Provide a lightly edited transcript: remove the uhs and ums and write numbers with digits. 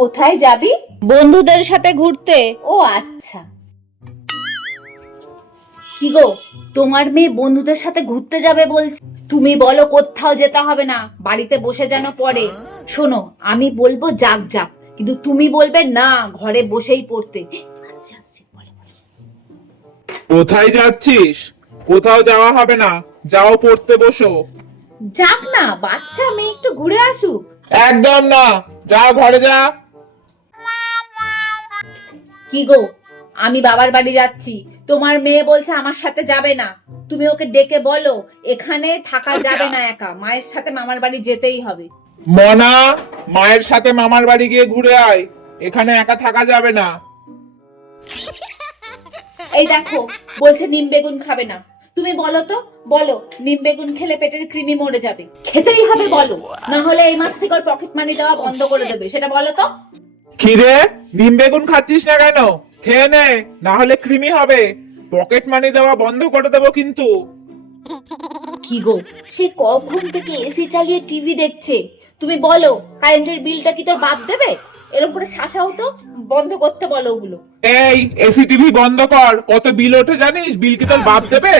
কোথায় যাবি? বন্ধুদের সাথে ঘুরতে। ও আচ্ছা। কি গো, তোমার মেয়ে বন্ধুদের সাথে ঘুরতে যাবে বলছে, তুমি বলো কোথাও যেতে হবে না, বাড়িতে বসে যেন পড়ে। শোনো, আমি বলবো যাক যাক, কিন্তু তুমি বলবে না, ঘরে বসেই পড়তে। আসছে আসছে, বলো বলো। কোথায় যাচ্ছিস? কোথাও যাওয়া হবে না, যাও পড়তে বসো। যাক না, বাচ্চা মেয়ে একটু ঘুরে আসুক। একদম না, যা ঘরে যা। কি গো, আমি বাবার বাড়ি যাচ্ছি, তোমার মেয়ে বলছে আমার সাথে যাবে না। তুমি ওকে ডেকে বলো এখানে থাকা যাবে না, একা মায়ের সাথে মামার বাড়ি যেতেই হবে। মনা, মায়ের সাথে মামার বাড়ি গিয়ে ঘুরে আয়, এখানে একা থাকা যাবে না। এই দেখো, বলছে নিম বেগুন খাবে না। তুমি বলো তো, বলো নিম বেগুন খেলে পেটের কৃমি মরে যাবে, খেতেই হবে বলো, না হলে এই মাস থেকে ওর পকেট মানি দেওয়া বন্ধ করে দেবে, সেটা বলো তো। খিরে, নিম বেগুন খাচ্ছিস না কেন? খেয়ে নে, না হলে কৃমি হবে। পকেট মানি দেওয়া বন্ধ করে দেবো কিন্তু। কি গো, সে কখন থেকে এসি চালিয়ে টিভি দেখছে। তুমি বলো কারেন্টের বিলটা কি তোর বাপ দেবে? এরকম করে শাসাও তো, বন্ধ করতে বলো ওগুলো। এই এসি টিভি বন্ধ কর, কত বিল ওঠে জানিস? বিল কি তোর বাপ দেবে?